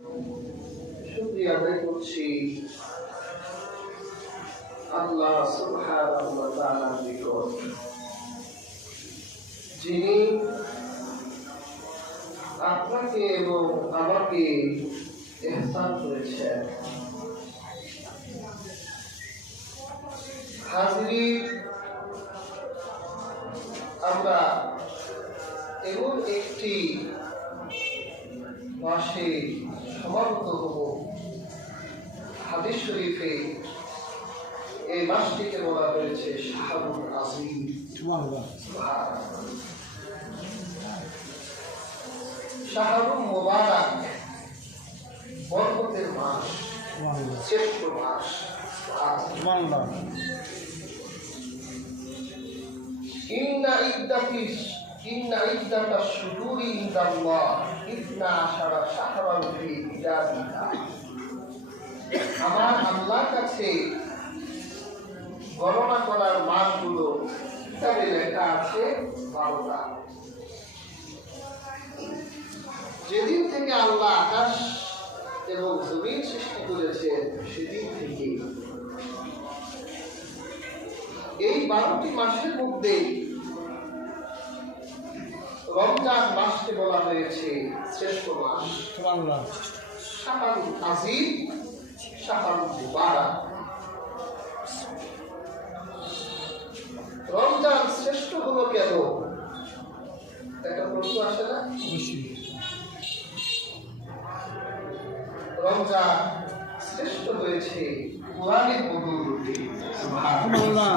শুকরিয়া আদায় করছি আল্লাহ সুবহানাহু ওয়া তাআলার নিকট, যিনি আপনাকে এবং আমাকে ইহসান করেছেন। হাজির, আমরা এমন একটি মাসে সমাগত হব। হাদিস শরীফে এই মাসটিকে বলা হয়েছে শাহরুল আজিম, শাহরুল মুবারক, বরকতের মাস, শ্রেষ্ঠ মাস। ইন্না ইদ্দাতাশ শুহুরি ইনদাল্লাহ ইসনা আশারা শাহরান ফি কিতাবিল্লাহ। আমার আল্লাহর কাছে গণনা করার মাসগুলো কিতাবে লেখা আছে 12টা। যেদিন থেকে আল্লাহ আকাশ এবং জমিন সৃষ্টি করেছেন সেদিন থেকে এই 12টি মাসের মধ্যে রমজান মাসকে বলা হয়েছে শ্রেষ্ঠ মাস, শাহরুল আজিম, শাহরুল মুবারক। রমজান শ্রেষ্ঠ হলো কেন? একটা প্রশ্ন আসে না? রমজান শ্রেষ্ঠ হয়েছে কোরআনের বদৌলতে। সুবহানাল্লাহ।